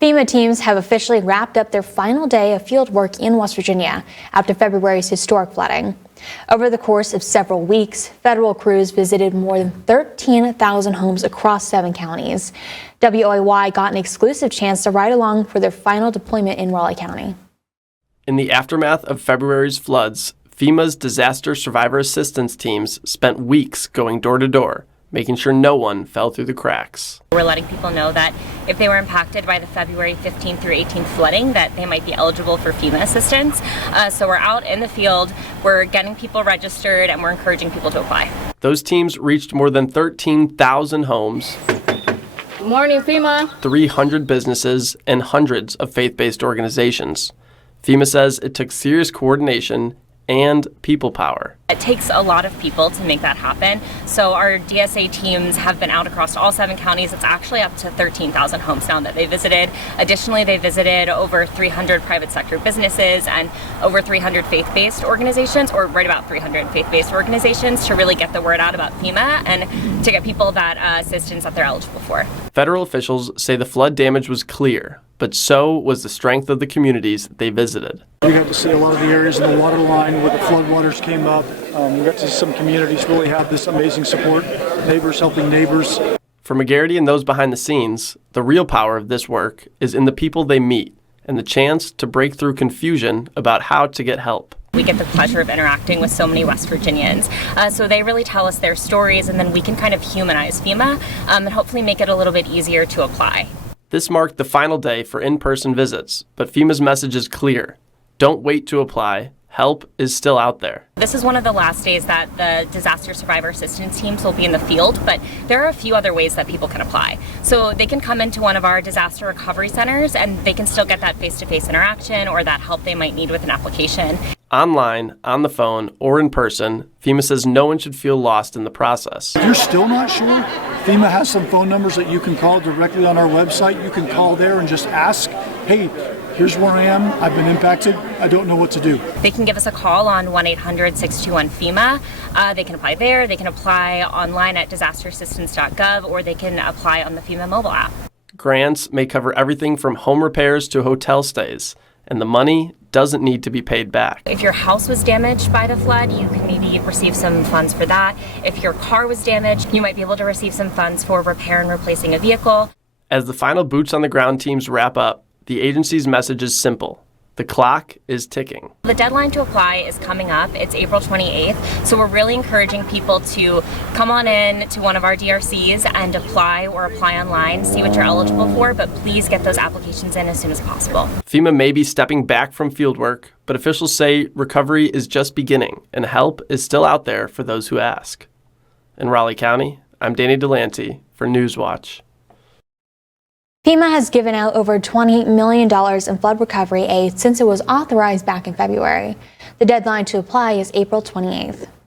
FEMA teams have officially wrapped up their final day of field work in West Virginia after February's historic flooding. Over the course of several weeks, federal crews visited more than 13,000 homes across 7 counties. WOAY got an exclusive chance to ride along for their final deployment in Raleigh County. In the aftermath of February's floods, FEMA's disaster survivor assistance teams spent weeks going door to door, making sure no one fell through the cracks. We're letting people know that if they were impacted by the February 15th through 18th flooding, that they might be eligible for FEMA assistance. So we're out in the field, we're getting people registered, and we're encouraging people to apply. Those teams reached more than 13,000 homes. Good morning, FEMA. 300 businesses and hundreds of faith-based organizations. FEMA says it took serious coordination and people power. It takes a lot of people to make that happen. So our DSA teams have been out across all 7 counties. It's actually up to 13,000 homes now that they visited. Additionally, they visited over 300 private sector businesses and over 300 faith-based organizations, or right about 300 faith-based organizations, to really get the word out about FEMA and to get people that assistance that they're eligible for. Federal officials say the flood damage was clear, but so was the strength of the communities they visited. We got to see a lot of the areas in the water line where the floodwaters came up. We got to see some communities really have this amazing support, neighbors helping neighbors. For McGarity and those behind the scenes, the real power of this work is in the people they meet and the chance to break through confusion about how to get help. We get the pleasure of interacting with so many West Virginians. So they really tell us their stories, and then we can kind of humanize FEMA and hopefully make it a little bit easier to apply. This marked the final day for in-person visits, but FEMA's message is clear. Don't wait to apply. Help is still out there. This is one of the last days that the disaster survivor assistance teams will be in the field, but there are a few other ways that people can apply. So they can come into one of our disaster recovery centers and they can still get that face-to-face interaction or that help they might need with an application. Online, on the phone, or in person, FEMA says no one should feel lost in the process. If you're still not sure, FEMA has some phone numbers that you can call directly on our website. You can call there and just ask, hey, here's where I am. I've been impacted. I don't know what to do. They can give us a call on 1-800-621-FEMA. They can apply there. They can apply online at disasterassistance.gov, or they can apply on the FEMA mobile app. Grants may cover everything from home repairs to hotel stays, and the money doesn't need to be paid back. If your house was damaged by the flood, you can maybe receive some funds for that. If your car was damaged, you might be able to receive some funds for repair and replacing a vehicle. As the final boots on the ground teams wrap up, the agency's message is simple. The clock is ticking. The deadline to apply is coming up. It's April 28th. So we're really encouraging people to come on in to one of our DRCs and apply or apply online, see what you're eligible for, but please get those applications in as soon as possible. FEMA may be stepping back from fieldwork, but officials say recovery is just beginning and help is still out there for those who ask. In Raleigh County, I'm Danny Delante for Newswatch. FEMA has given out over $20 million in flood recovery aid since it was authorized back in February. The deadline to apply is April 28th.